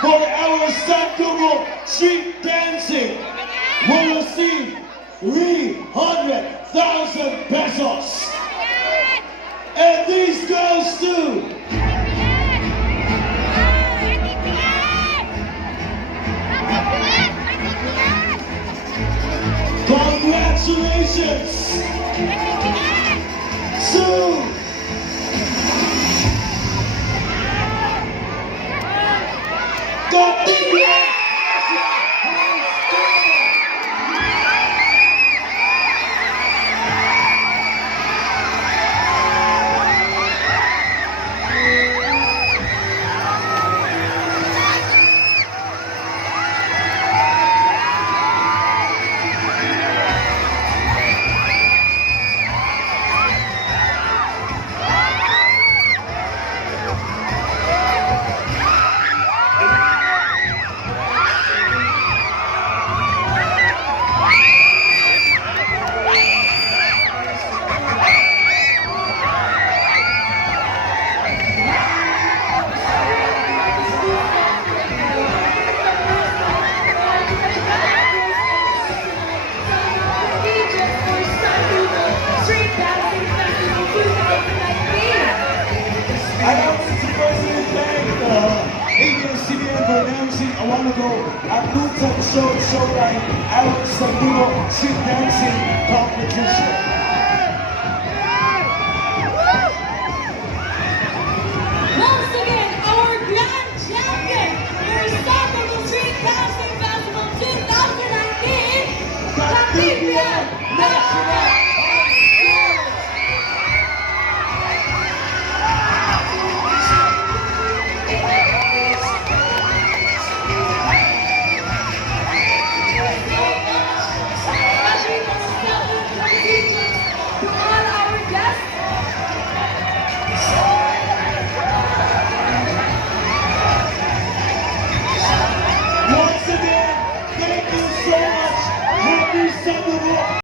for our Santumo street dancing will receive 300,000 pesos. And these girls too. Congratulations to Katiglan! I want to personally thank ABS-CBN for announcing a while ago at noontime showtime Alex Santumo Street Dancing Competition.